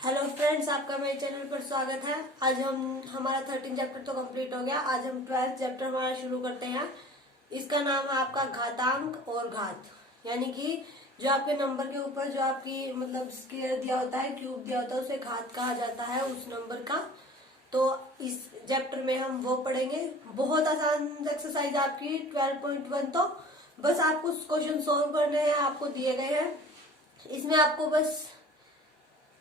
Hello friends, आपका मेरे channel पर स्वागत है। आज हमारा 13 चैप्टर तो कंप्लीट हो गया। आज हम 12th चैप्टर हमारा शुरू करते हैं। इसका नाम है आपका घातांक और घात, यानी कि जो आपके नंबर के ऊपर जो आपकी मतलब स्क्वायर दिया होता है, क्यूब दिया होता है, उसे घात कहा जाता है उस नंबर का। तो इस चैप्टर में हम वो पढ़ेंगे। बहुत आसान एक्सरसाइज आपकी 12.1। तो बस आपको क्वेश्चन सोल्व करने हैं, आपको दिए गए हैं। इसमें आपको बस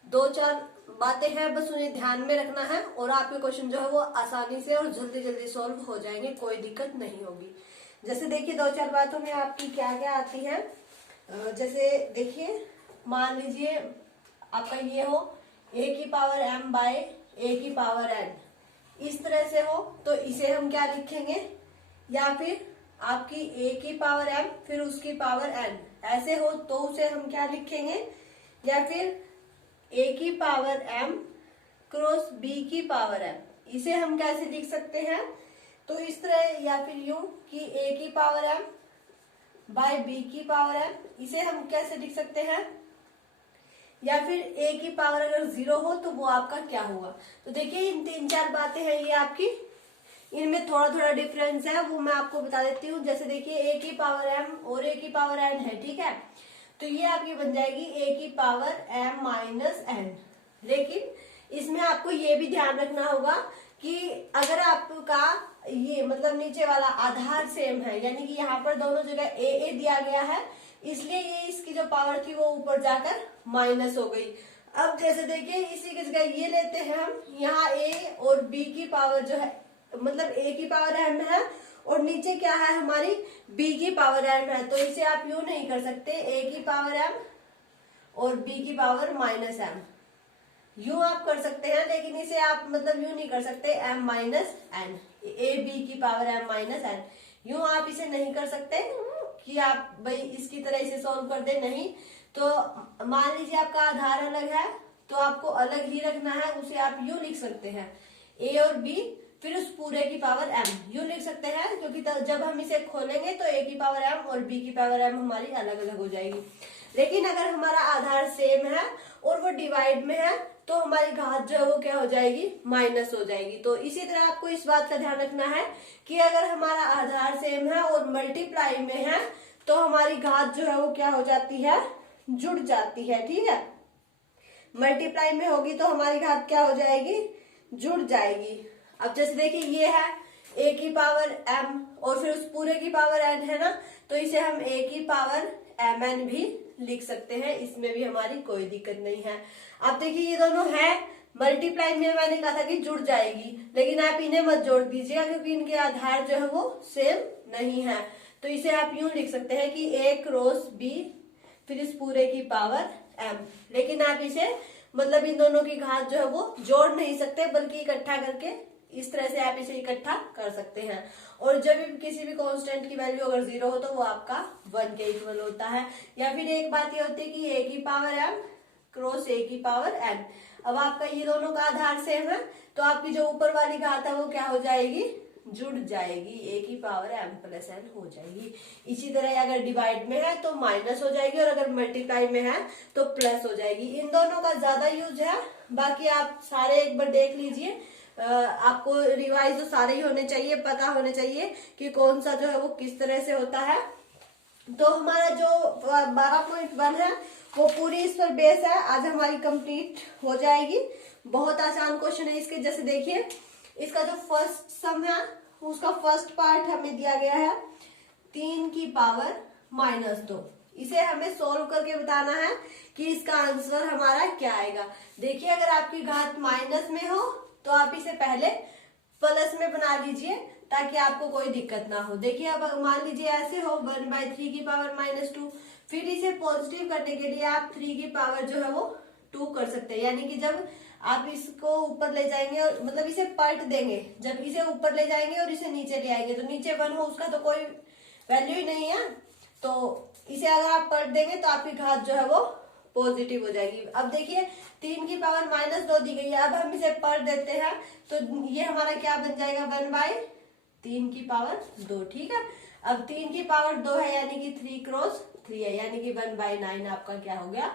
दो चार बातें हैं, बस उन्हें ध्यान में रखना है और आपके क्वेश्चन जो है वो आसानी से और जल्दी जल्दी सॉल्व हो जाएंगे, कोई दिक्कत नहीं होगी। जैसे देखिए, दो चार बातों में आपकी क्या क्या आती है। जैसे देखिए, मान लीजिए आपका ये हो a की पावर m बाय a की पावर n, इस तरह से हो तो इसे हम क्या लिखेंगे, या फिर आपकी a की पावर m फिर उसकी पावर n ऐसे हो तो उसे हम क्या लिखेंगे, या फिर a की पावर m क्रॉस b की पावर m, इसे हम कैसे लिख सकते हैं। तो इस तरह, या फिर यूं कि a की पावर m बाय b की पावर m, इसे हम कैसे लिख सकते हैं। या फिर a की पावर अगर 0 हो तो वो आपका क्या होगा। तो देखिए, इन तीन चार बातें हैं ये आपकी, इनमें थोड़ा थोड़ा डिफरेंस है, वो मैं आपको बता देती हूँ। जैसे देखिए, a की पावर m और a की पावर n है, ठीक है। तो ये आपकी बन जाएगी a की पावर m माइनस n। लेकिन इसमें आपको ये भी ध्यान रखना होगा कि अगर आपका ये मतलब नीचे वाला आधार सेम है, यानी कि यहाँ पर दोनों जगह a दिया गया है, इसलिए ये इसकी जो पावर थी वो ऊपर जाकर माइनस हो गई। अब जैसे देखिए, इसी की जगह ये लेते हैं हम, यहाँ a और b की पावर जो है मतलब a की पावर m है और नीचे क्या है हमारी b की पावर m है। तो इसे आप यूं नहीं कर सकते, a की पावर m और b की पावर माइनस m, यूं आप कर सकते हैं, लेकिन इसे आप मतलब यूं नहीं कर सकते m minus n, a b की पावर m माइनस n, यूं आप इसे नहीं कर सकते कि आप भाई इसकी तरह इसे सॉल्व कर दे, नहीं। तो मान लीजिए आपका आधार अलग है तो आपको अलग ही रखना है, उसे आप यूं लिख सकते हैं a और b फिर उस पूरे की पावर m, यूं लिख सकते हैं, क्योंकि जब हम इसे खोलेंगे तो a की पावर m और b की पावर m हमारी अलग अलग हो जाएगी। लेकिन अगर हमारा आधार सेम है और वो डिवाइड में है तो हमारी घात जो है वो क्या हो जाएगी, माइनस हो जाएगी। तो इसी तरह आपको इस बात का ध्यान रखना है कि अगर हमारा आधार सेम है और मल्टीप्लाई में है तो हमारी घात जो है वो क्या हो जाती है, जुड़ जाती है, ठीक है। मल्टीप्लाई में होगी तो हमारी घात क्या हो जाएगी, जुड़ जाएगी। अब जैसे देखिए, ये है a की पावर m और फिर उस पूरे की पावर n है ना, तो इसे हम a की पावर mn भी लिख सकते हैं, इसमें भी हमारी कोई दिक्कत नहीं है। अब देखिए, ये दोनों है मल्टीप्लाई में, मैंने कहा था कि जुड़ जाएगी, लेकिन आप इन्हें मत जोड़ दीजिएगा क्योंकि इनके आधार जो है वो सेम नहीं है। तो इसे आप यूं लिख सकते हैं कि a क्रॉस b फिर इस पूरे की पावर m, लेकिन आप इसे मतलब इन दोनों की घात जो है वो जोड़ नहीं सकते, बल्कि इकट्ठा करके इस तरह से आप इसे इकट्ठा कर सकते हैं। और जब भी किसी भी कांस्टेंट की वैल्यू अगर 0 हो तो वो आपका 1 के इक्वल होता है। या फिर एक बात ये होती है कि a की पावर m क्रॉस a की पावर n। अब आपका ये दोनों का आधार सेम है तो आपकी जो ऊपर वाली घात है वो क्या हो जाएगी, जुड़ जाएगी, a की पावर m प्लस n हो जाएगी। इसी तरह अगर डिवाइड में है तो माइनस हो जाएगी और अगर मल्टीप्लाई में है तो प्लस हो जाएगी। इन दोनों का ज्यादा यूज है, बाकी आप सारे एक बार देख लीजिए। आपको रिवाइज तो सारे ही होने चाहिए, पता होने चाहिए कि कौन सा जो है वो किस तरह से होता है। तो हमारा जो 12.1 है वो पूरी इस पर बेस है, आज हमारी कंप्लीट हो जाएगी। बहुत आसान क्वेश्चन है इसके। जैसे देखिए, इसका जो फर्स्ट सम है उसका फर्स्ट पार्ट हमें दिया गया है 3 की पावर माइनस 2। इसे हमें सोल्व करके बताना है कि इसका आंसर हमारा क्या आएगा। देखिए, अगर आपकी घात माइनस में हो तो आप इसे पहले प्लस में बना लीजिए ताकि आपको कोई दिक्कत ना हो। देखिए, अब मान लीजिए ऐसे हो 1/3 की पावर माइनस 2, फिर इसे पॉजिटिव करने के लिए आप 3 की पावर जो है वो 2 कर सकते हैं। यानी कि जब आप इसको ऊपर ले जाएंगे और मतलब इसे पलट देंगे, जब इसे ऊपर ले जाएंगे और इसे नीचे ले आएंगे तो नीचे 1 हो, उसका तो कोई वैल्यू ही नहीं है। तो इसे अगर आप पलट देंगे तो आपकी घात जो है वो पॉजिटिव हो जाएगी। अब देखिए, 3 की पावर माइनस 2 दी गई है, अब हम इसे पलट देते हैं तो ये हमारा क्या बन जाएगा, 1/3 की पावर 2, ठीक है। अब 3 की पावर 2 है यानी कि 3 क्रॉस 3 है, यानी कि 1/9 आपका क्या हो गया,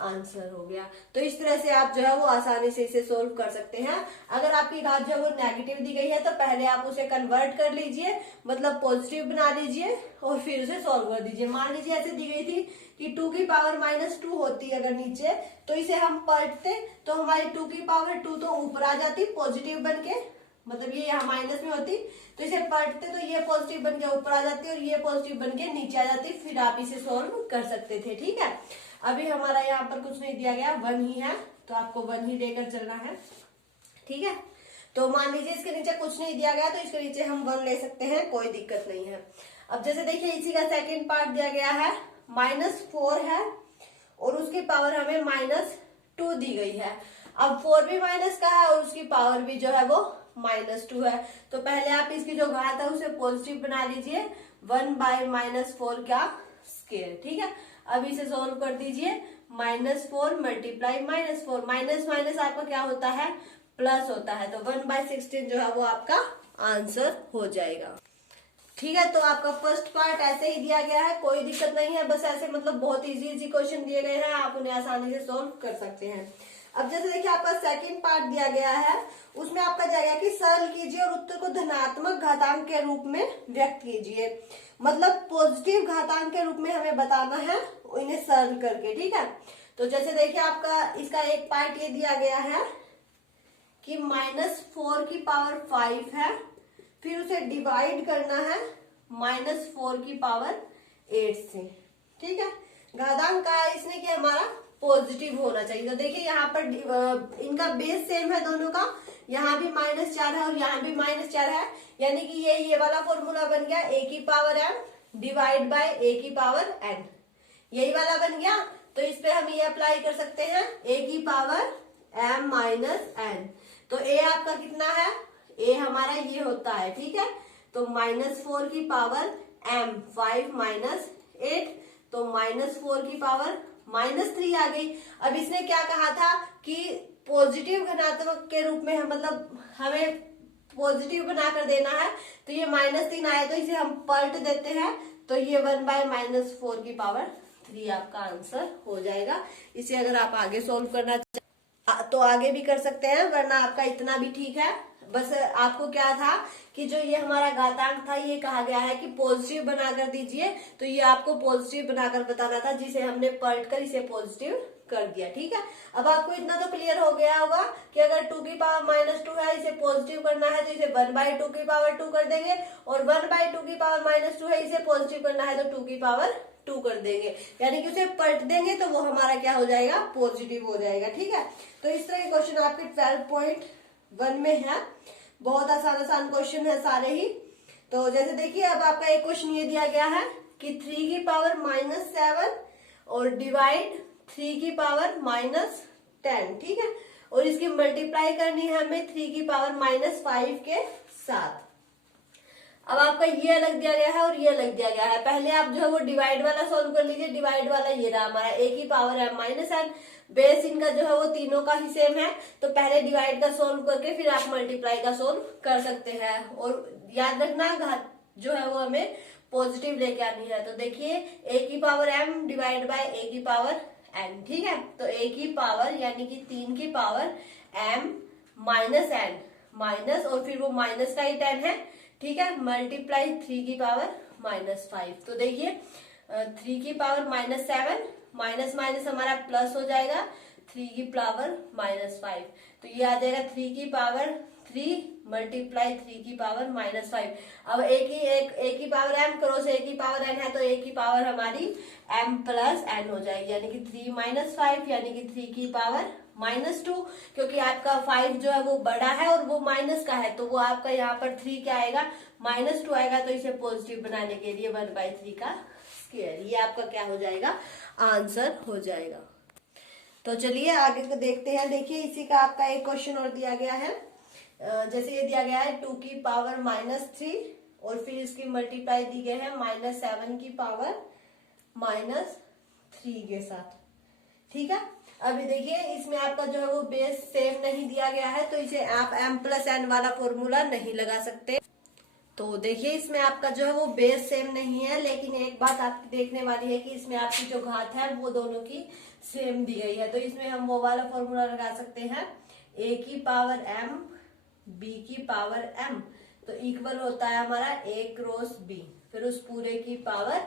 आंसर हो गया। तो इस तरह से आप जो है वो आसानी से इसे सोल्व कर सकते हैं। अगर आपकी घात जो है वो नेगेटिव दी गई है तो पहले आप उसे कन्वर्ट कर लीजिए, मतलब पॉजिटिव बना लीजिए और फिर उसे सोल्व कर दीजिए। मान लीजिए ऐसे दी गई थी कि 2 की पावर -2 होती अगर नीचे, तो इसे हम पलटते तो हमारी 2 की पावर 2 तो ऊपर आ जाती पॉजिटिव बन के, मतलब ये यहाँ माइनस में होती, तो इसे पलटते तो ये पॉजिटिव बन के ऊपर आ जाती और ये पॉजिटिव बन के नीचे आ जाती, फिर आप इसे सोल्व कर सकते थे। ठीक है, अभी हमारा यहाँ पर कुछ नहीं दिया गया, 1 ही है, तो आपको 1 ही देकर चलना है। ठीक है, तो मान लीजिए इसके नीचे कुछ नहीं दिया गया तो इसके नीचे हम 1 ले सकते हैं, कोई दिक्कत नहीं है। अब जैसे देखिए इसी का सेकेंड पार्ट दिया गया है, -4 है और उसकी पावर हमें -2 दी गई है। अब 4 भी माइनस का है और उसकी पावर भी जो है वो -2 है, तो पहले आप इसकी जो घात है उसे पॉजिटिव बना लीजिए, 1/-4 क्या स्क्वायर। ठीक है, अब इसे सोल्व कर दीजिए, -4 मल्टीप्लाई -4, माइनस माइनस आपका क्या होता है, प्लस होता है, तो 1/16 जो है वो आपका आंसर हो जाएगा। ठीक है, तो आपका फर्स्ट पार्ट ऐसे ही दिया गया है, कोई दिक्कत नहीं है, बस ऐसे मतलब बहुत इजी क्वेश्चन दिए गए हैं, आप उन्हें आसानी से सोल्व कर सकते हैं। अब जैसे देखिए आपका सेकंड पार्ट दिया गया है, उसमें आपका जाएगा कि सरल कीजिए और उत्तर को धनात्मक घातांक के रूप में व्यक्त कीजिए, मतलब पॉजिटिव घातांक के रूप में हमें बताना है इन्हें सरल करके। ठीक है, तो जैसे देखिए आपका इसका एक पार्ट ये दिया गया है कि -4 की पावर 5 है, फिर उसे डिवाइड करना है -4 की पावर 8 से। ठीक है, घातांक का इसने कि हमारा पॉजिटिव होना चाहिए, तो देखिए यहाँ पर इनका बेस सेम है दोनों का, यहाँ भी -4 है और यहाँ भी -4 है, यानी कि ये वाला फॉर्मूला बन गया a की power m divide by a की पावर n, यही वाला बन गया। तो इस पे हम ये अप्लाई कर सकते हैं a की पावर m माइनस n, तो a आपका कितना है, a हमारा ये होता है। ठीक है, तो -4 की पावर m 5 माइनस 8, तो -4 की पावर -3 आ गई। अब इसने क्या कहा था कि पॉजिटिव घनात्मक के रूप में हम, मतलब हमें पॉजिटिव बनाकर देना है, तो ये -3 आया, तो इसे हम पलट देते हैं, तो ये 1/-4 की पावर 3 आपका आंसर हो जाएगा। इसे अगर आप आगे सोल्व करना तो आगे भी कर सकते हैं, वरना आपका इतना भी ठीक है। बस आपको क्या था कि जो ये हमारा घातांक था, ये कहा गया है कि पॉजिटिव बनाकर दीजिए, तो ये आपको पॉजिटिव बनाकर बताना था, जिसे हमने पलट कर इसे पॉजिटिव कर दिया। ठीक है, अब आपको इतना तो क्लियर हो गया होगा कि अगर 2 की पावर -2 है, इसे पॉजिटिव करना है तो इसे 1/2 की पावर 2 कर देंगे, और 1/2 की पावर -2 है, इसे पॉजिटिव करना है तो 2 की पावर 2 कर देंगे, यानी कि उसे पलट देंगे तो वो हमारा क्या हो जाएगा, पॉजिटिव हो जाएगा। ठीक है, तो इस तरह के क्वेश्चन आपके 12.1 में है, बहुत आसान क्वेश्चन है सारे ही। तो जैसे देखिए अब आपका एक क्वेश्चन ये दिया गया है कि 3 की पावर -7 और डिवाइड 3 की पावर -10। ठीक है, और इसकी मल्टीप्लाई करनी है हमें 3 की पावर -5 के साथ। अब आपका ये अलग दिया गया है और ये अलग दिया गया है, पहले आप जो है वो डिवाइड वाला सोल्व कर लीजिए। डिवाइड वाला ये रहा हमारा a की power m minus n, base इनका जो है वो तीनों का ही सेम है, तो पहले डिवाइड का सोल्व करके फिर आप मल्टीप्लाई का सोल्व कर सकते हैं। और याद रखना घात जो है वो हमें पॉजिटिव लेके आनी है, तो देखिए a की power m divide by a की पावर n। ठीक है, तो a की पावर यानी कि 3 की power m minus n minus, और फिर वो माइनस का ही 10 है। ठीक है, मल्टीप्लाई 3 की पावर -5, तो देखिए 3 की पावर -7 माइनस माइनस हमारा प्लस हो जाएगा, 3 की पावर -5, तो ये आ जाएगा 3 की पावर 3 मल्टीप्लाई 3 की पावर -5। अब एक की पावर m क्रॉस a की पावर n है, तो a की पावर हमारी m प्लस n हो जाएगी, यानी कि 3 - 5 यानी कि 3 की पावर -2, क्योंकि आपका 5 जो है वो बड़ा है और वो माइनस का है, तो वो आपका यहाँ पर 3 क्या आएगा, -2 आएगा, तो इसे पॉजिटिव बनाने के लिए 1/3 का स्क्वायर, ये आपका क्या हो जाएगा, आंसर हो जाएगा। तो चलिए आगे को देखते हैं। देखिए इसी का आपका एक क्वेश्चन और दिया गया है, जैसे ये दिया गया है 2 की पावर -3 और फिर इसकी मल्टीप्लाई दी गई है -7 की पावर -3 के साथ। ठीक है, अभी देखिए इसमें आपका जो है वो बेस सेम नहीं दिया गया है, तो इसे आप m + n वाला फॉर्मूला नहीं लगा सकते। तो देखिए इसमें आपका जो है वो बेस सेम नहीं है, लेकिन एक बात आपकी देखने वाली है कि इसमें आपकी जो घात है वो दोनों की सेम दी गई है। तो इसमें हम वो वाला फॉर्मूला लगा सकते हैं, a की पावर m b की पावर m, तो इक्वल होता है हमारा a क्रॉस b, फिर उस पूरे की पावर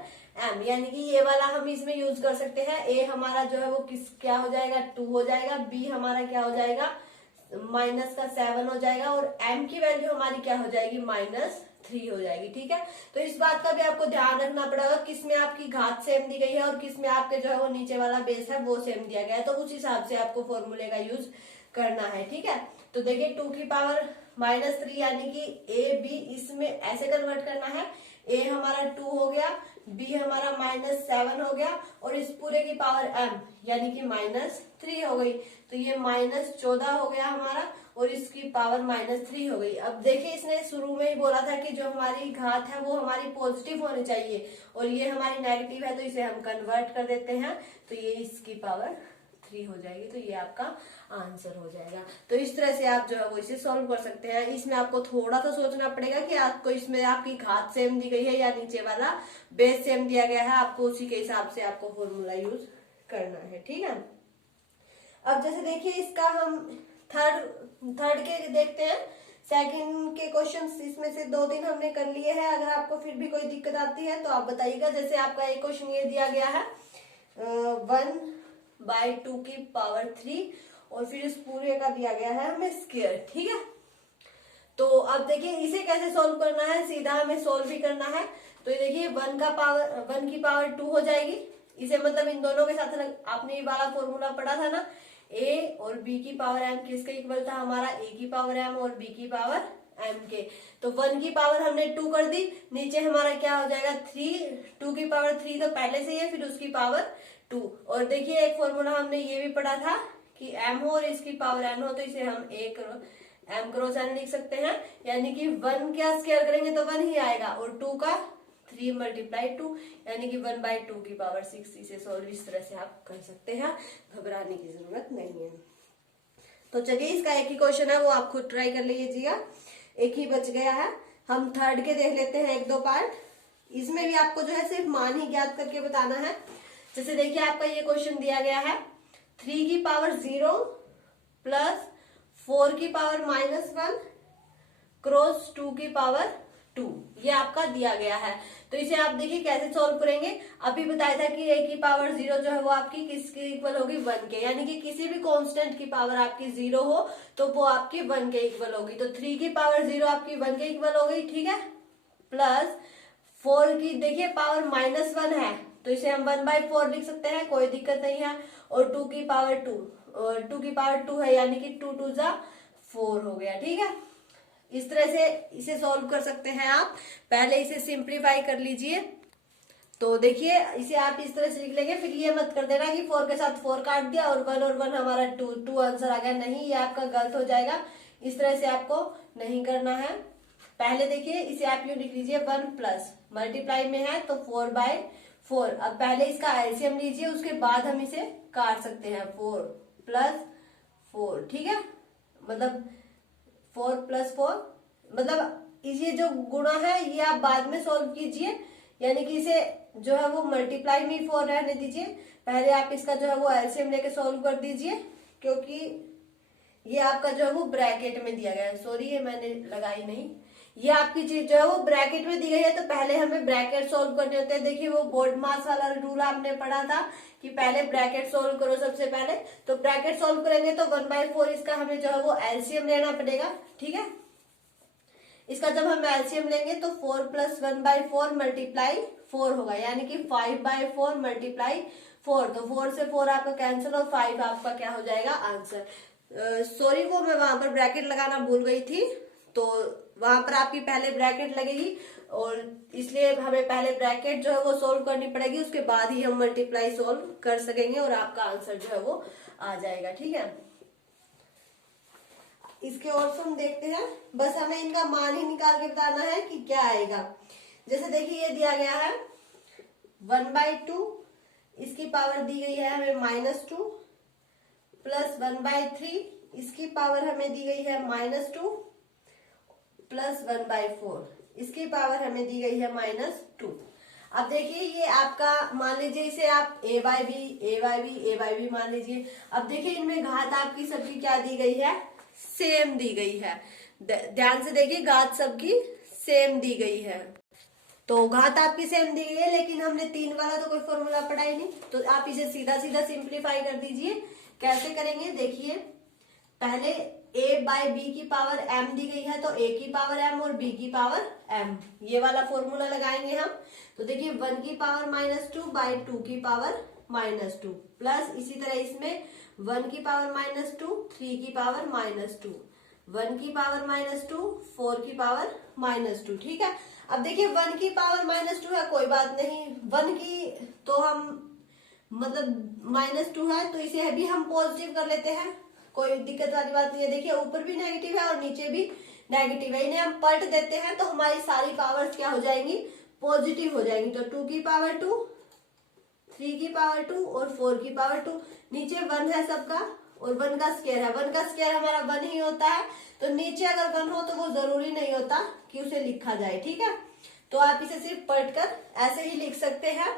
m, यानी कि ये वाला हम इसमें यूज कर सकते हैं। a हमारा जो है वो क्या हो जाएगा, 2 हो जाएगा, b हमारा क्या हो जाएगा, माइनस का 7 हो जाएगा, और m की वैल्यू हमारी क्या हो जाएगी, -3 हो जाएगी। ठीक है, तो इस बात का भी आपको ध्यान रखना पड़ेगा किसमें आपकी घात सेम दी गई है और किसमें आपके जो है वो नीचे वाला बेस है वो सेम दिया गया है, तो उस हिसाब से आपको फॉर्मूले का यूज करना है। ठीक है, तो देखिए 2 की पावर -3 यानी कि a b इसमें ऐसे कन्वर्ट करना है, a हमारा 2 हो गया, b हमारा -7 हो गया, और इस पूरे की पावर m यानी कि -3 हो गई, तो ये -14 हो गया हमारा, और इसकी पावर -3 हो गई। अब देखिए इसने शुरू में ही बोला था कि जो हमारी घात है वो हमारी पॉजिटिव होनी चाहिए, और ये हमारी नेगेटिव है, तो इसे हम कन्वर्ट कर देते हैं, तो ये इसकी पावर 3 हो जाएगी, तो ये आपका आंसर हो जाएगा। तो इस तरह से आप जो है वो इसे सॉल्व कर सकते हैं। इसमें आपको थोड़ा सा सोचना पड़ेगा कि आपको इसमें आपकी घात सेम दी गई है या नीचे वाला बेस सेम दिया गया है, आपको उसी के हिसाब से आपको फॉर्मूला यूज करना है। ठीक है, अब जैसे देखिए इसका हम थर्ड के देखते हैं, सेकंड के क्वेश्चंस इसमें से 2-3 हमने कर लिए हैं। अगर आपको फिर भी कोई दिक्कत आती है तो आप बताइएगा। जैसे आपका एक क्वेश्चन ये दिया गया है 1/2 की पावर 3, और फिर इस पूरे का दिया गया है हमें स्क्वायर। ठीक है, तो अब देखिए इसे कैसे सॉल्व करना है, सीधा हमें सॉल्व भी करना है। तो ये देखिए 1 की पावर 2 हो जाएगी, इसे मतलब इन दोनों के साथ आपने ये वाला फॉर्मूला पढ़ा था ना, a और b की पावर m किसके इक्वल था, हमारा a की पावर m और b की पावर m के। तो 1 की पावर हमने 2 कर दी, नीचे हमारा क्या हो जाएगा 3, 2 की पावर 3 तो पहले से ही है, फिर उसकी पावर 2। और देखिए एक फॉर्मूला हमने ये भी पढ़ा था कि m हो और इसकी पावर n हो, तो इसे हम m क्रॉस n लिख सकते हैं, यानी कि 1 क्या स्क्वायर करेंगे तो 1 ही आएगा, और 2 का 3 × 2 यानी कि 1/2 की पावर 6। इसे सॉल्व इस तरह से आप कर सकते हैं, घबराने की जरूरत नहीं है। तो चलिए इसका एक ही क्वेश्चन है, वो आप खुद ट्राई कर लीजिएगा, एक ही बच गया है। हम थर्ड के देख लेते हैं 1-2 पार्ट। इसमें भी आपको जो है सिर्फ मान ही ज्ञात करके बताना है। जैसे देखिए आपका ये क्वेश्चन दिया गया है 3 की पावर 0 प्लस 4 की पावर -1 क्रॉस 2 की पावर 2, ये आपका दिया गया है। तो इसे आप देखिए कैसे सॉल्व करेंगे। अभी बताया था कि a की पावर 0 जो है वो आपकी किसके इक्वल होगी, 1 के, यानी कि किसी भी कांस्टेंट की पावर आपकी 0 हो तो वो आपकी 1 के इक्वल होगी। तो 3 की पावर 0 आपकी 1 के इक्वल हो गई। ठीक है, प्लस 4 की देखिए पावर -1 है, तो इसे हम 1/4 लिख सकते हैं, कोई दिक्कत नहीं है। और 2 की पावर 2, और 2 की पावर 2 है, यानी कि 2 2 जा 4 हो गया। ठीक है, इस तरह से इसे सॉल्व कर सकते हैं आप। पहले इसे सिंप्लीफाई कर लीजिए। तो देखिए इसे आप इस तरह से लिख लेंगे, फिर ये मत कर देना कि 4 के साथ 4 काट दिया और 1 और 1 हमारा 2 आंसर आ गया, नहीं, ये आपका गलत हो जाएगा। इस तरह से आपको नहीं करना है। पहले देखिए इसे आप यूं लिख लीजिए, 1 प्लस मल्टीप्लाई में है तो 4/4। अब पहले इसका एलसीएम लीजिए, उसके बाद हम इसे काट सकते हैं, 4 + 4। ठीक है, मतलब 4 + 4, मतलब ये जो गुणा है ये आप बाद में सॉल्व कीजिए, यानी कि इसे जो है वो मल्टीप्लाई में 4 रहने दीजिए। पहले आप इसका जो है वो एलसीएम लेके सॉल्व कर दीजिए, क्योंकि ये आपका जो है वो ब्रैकेट में दिया गया है। सॉरी, ये मैंने लगाई नहीं, ये आपकी चीज जो है वो ब्रैकेट में दी गई है, तो पहले हमें ब्रैकेट सॉल्व करने होते हैं। देखिए वो बोर्ड मास वाला रूल आपने पढ़ा था कि पहले ब्रैकेट सॉल्व करो सबसे पहले। तो ब्रैकेट सॉल्व करेंगे तो 1/4 इसका हमें जो है वो एलसीएम लेना पड़ेगा। ठीक है, इसका जब हम एलसीएम लेंगे तो 4 + 1/4 × 4 होगा, यानी कि 5/4 × 4। तो 4 से 4 आपका कैंसिल और 5 आपका क्या हो जाएगा, आंसर। सॉरी, वो मैं वहां पर ब्रैकेट लगाना भूल गई थी, तो वहां पर आपकी पहले ब्रैकेट लगेगी, और इसलिए हमें पहले ब्रैकेट जो है वो सोल्व करनी पड़ेगी, उसके बाद ही हम मल्टीप्लाई सोल्व कर सकेंगे और आपका आंसर जो है वो आ जाएगा। ठीक है, इसके और हम देखते हैं, बस हमें इनका मान ही निकाल के बताना है कि क्या आएगा। जैसे देखिए ये दिया गया है 1/2, इसकी पावर दी गई है हमें -2 प्लस 1/3, इसकी पावर हमें दी गई है -2 प्लस 1/4। इसकी पावर हमें दी गई है -2। अब देखिए ये आपका मान लीजिए इसे आप a/b मान लीजिए। अब देखिए इनमें घात आपकी सबकी क्या दी गई है, सेम दी गई है। ध्यान से देखिए घात सबकी सेम दी गई है। तो घात आपकी सेम दी गई है, लेकिन हमने 3 वाला तो कोई फॉर्मूला पढ़ा ही नहीं, तो आप इसे सीधा सीधा सिंप्लीफाई कर दीजिए। कैसे करेंगे देखिए, पहले a/b की पावर m दी गई है, तो a की पावर m और b की पावर m, ये वाला फॉर्मूला लगाएंगे हम। तो देखिए 1 की पावर -2 बाई 2 की पावर -2 प्लस इसी तरह इसमें 1 की पावर -2, 3 की पावर -2, 1 की पावर -2, 4 की पावर -2। ठीक है, अब देखिए 1 की पावर -2 है, कोई बात नहीं, 1 की तो हम मतलब -2 है तो इसे भी हम पॉजिटिव कर लेते हैं, कोई दिक्कत वाली बात नहीं है। देखिए ऊपर भी नेगेटिव है और नीचे भी नेगेटिव है, इन्हें हम पलट देते हैं तो हमारी सारी पावर्स क्या हो जाएंगी, पॉजिटिव हो जाएंगी। तो 2 की पावर 2, 3 की पावर 2 और 4 की पावर 2। नीचे 1 है सबका और 1 का स्क्वायर है, 1 का स्क्वायर हमारा 1 ही होता है, तो नीचे अगर 1 हो तो वो जरूरी नहीं होता कि उसे लिखा जाए। ठीक है, तो आप इसे सिर्फ पलटकर ऐसे ही लिख सकते हैं।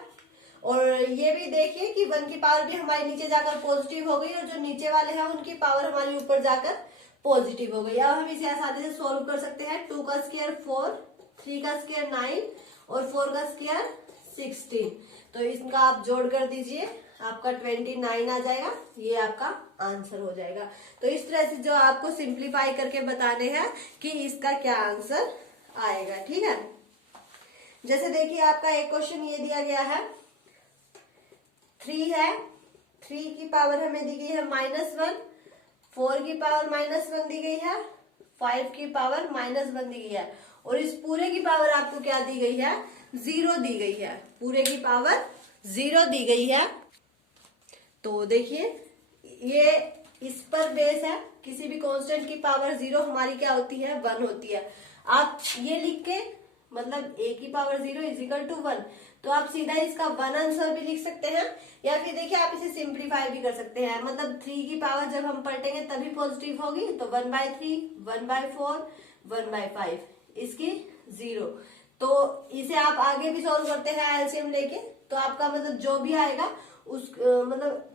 और ये भी देखिए कि 1 की पावर भी हमारी नीचे जाकर पॉजिटिव हो गई और जो नीचे वाले हैं उनकी पावर हमारी ऊपर जाकर पॉजिटिव हो गई। अब हम इसे आसानी से सोल्व कर सकते हैं। 2 का स्क्वायर 4, 3 का स्क्वायर 9 और 4 का स्क्वायर 16। तो इनका आप जोड़ कर दीजिए, आपका 29 आ जाएगा, ये आपका आंसर हो जाएगा। तो इस तरह से जो आपको सिंप्लीफाई करके बताने हैं कि इसका क्या आंसर आएगा। ठीक है, जैसे देखिए आपका एक क्वेश्चन ये दिया गया है, 3 है, 3 की पावर हमें दी गई है -1, 4 की पावर -1 दी गई है, 5 की पावर -1 दी गई है और इस पूरे की पावर आपको क्या दी गई है, 0 दी गई है, पूरे की पावर 0 दी गई है। तो देखिए ये इस पर बेस है, किसी भी कांस्टेंट की पावर 0 हमारी क्या होती है, 1 होती है। आप ये लिख के मतलब a की पावर 0 = 1, तो आप सीधा इसका 1 आंसर भी लिख सकते हैं, या फिर देखिए आप इसे सिंप्लीफाई भी कर सकते हैं। मतलब 3 की पावर जब हम पलटेंगे तभी पॉजिटिव होगी, तो 1/3, 1/4, 1/5 इसकी 0। तो इसे आप आगे भी सॉल्व करते हैं एलसीएम लेके, तो आपका मतलब जो भी आएगा उस मतलब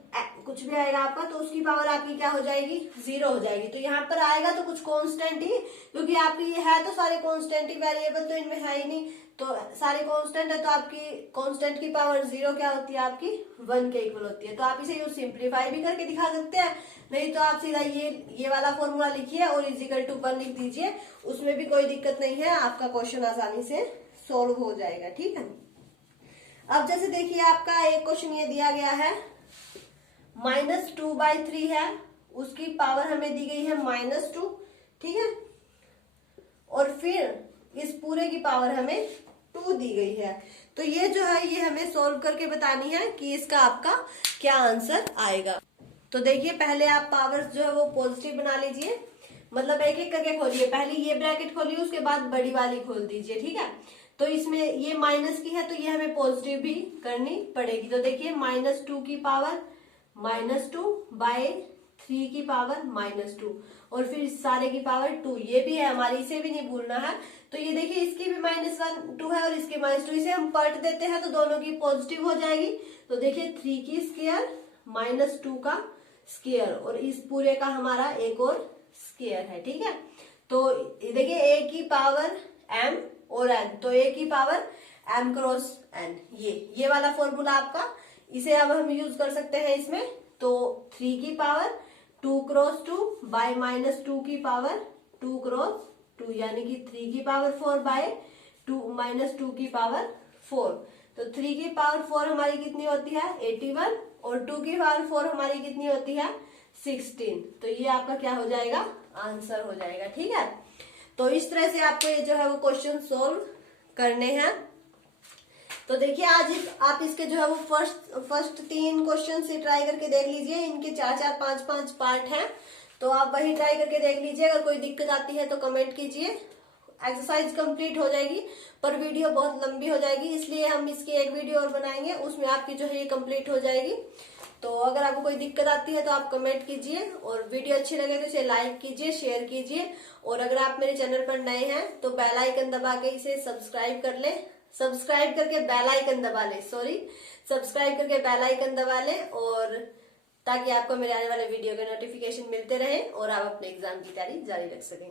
कुछ भी आएगा आपका तो उसकी पावर आपकी क्या हो जाएगी, 0 हो जाएगी। तो यहाँ पर आएगा तो कुछ कांस्टेंट ही, क्योंकि आपकी ये है तो सारे कांस्टेंट ही, वेरिएबल तो इनमें है ही नहीं, तो सारे कांस्टेंट है, तो आपकी कांस्टेंट की पावर 0 क्या होती है, आपकी 1 के इक्वल होती है। तो आप इसे यूज सिंप्लीफाई भी करके दिखा सकते हैं, नहीं तो आप सीधा ये वाला फॉर्मूला लिखिए और =1 लिख दीजिए, उसमें भी कोई दिक्कत नहीं है, आपका क्वेश्चन आसानी से सोल्व हो जाएगा। ठीक है, अब जैसे देखिए आपका एक क्वेश्चन ये दिया गया है, -2/3 है, उसकी पावर हमें दी गई है -2। ठीक है, और फिर इस पूरे की पावर हमें 2 दी गई है। तो ये जो है ये हमें सोल्व करके बतानी है कि इसका आपका क्या आंसर आएगा। तो देखिए पहले आप पावर्स जो है वो पॉजिटिव बना लीजिए, मतलब एक एक करके खोलिए, पहले ये ब्रैकेट खोलिए उसके बाद बड़ी वाली खोल दीजिए। ठीक है, तो इसमें ये माइनस की है तो ये हमें पॉजिटिव भी करनी पड़ेगी। तो देखिए -2 की पावर -2/3 की पावर -2 और फिर सारे की पावर 2, ये भी है हमारी, इसे भी नहीं भूलना है। तो ये देखिए इसकी भी -2 है और इसके -2, इसे हम पलट देते हैं तो दोनों की पॉजिटिव हो जाएगी। तो देखिए 3 की स्क्वायर -2 का स्क्वायर और इस पूरे का हमारा एक और स्क्वायर है। ठीक है, तो देखिए a की पावर m और n, तो a की पावर m क्रॉस n, ये वाला फॉर्मूला आपका, इसे अब हम यूज कर सकते हैं इसमें। तो 3 की पावर 2 क्रॉस 2 बाय -2 की पावर 2 क्रॉस 2, यानी कि 3 की पावर 4 बाय 2 -2 की पावर 4। तो 3 की पावर 4 हमारी कितनी होती है, 81 और 2 की पावर 4 हमारी कितनी होती है, 16। तो ये आपका क्या हो जाएगा, आंसर हो जाएगा। ठीक है, तो इस तरह से आपको ये जो है वो क्वेश्चन सोल्व करने हैं। तो देखिए आज आप इसके जो है वो फर्स्ट 3 क्वेश्चन से ट्राई करके देख लीजिए, इनके 4-4, 5-5 पार्ट हैं, तो आप वही ट्राई करके देख लीजिए। अगर कोई दिक्कत आती है तो कमेंट कीजिए। एक्सरसाइज कंप्लीट हो जाएगी पर वीडियो बहुत लंबी हो जाएगी, इसलिए हम इसकी एक वीडियो और बनाएंगे, उसमें आपकी जो है ये कंप्लीट हो जाएगी। तो अगर आपको कोई दिक्कत आती है तो आप कमेंट कीजिए, और वीडियो अच्छी लगे तो इसे लाइक कीजिए, शेयर कीजिए, और अगर आप मेरे चैनल पर नए हैं तो बेल आइकन दबा के इसे सब्सक्राइब कर ले, सब्सक्राइब करके बेल आइकन दबा ले, सब्सक्राइब करके बेल आइकन दबा ले, और ताकि आपको मेरे आने वाले वीडियो के नोटिफिकेशन मिलते रहे और आप अपने एग्जाम की तैयारी जारी रख सकें।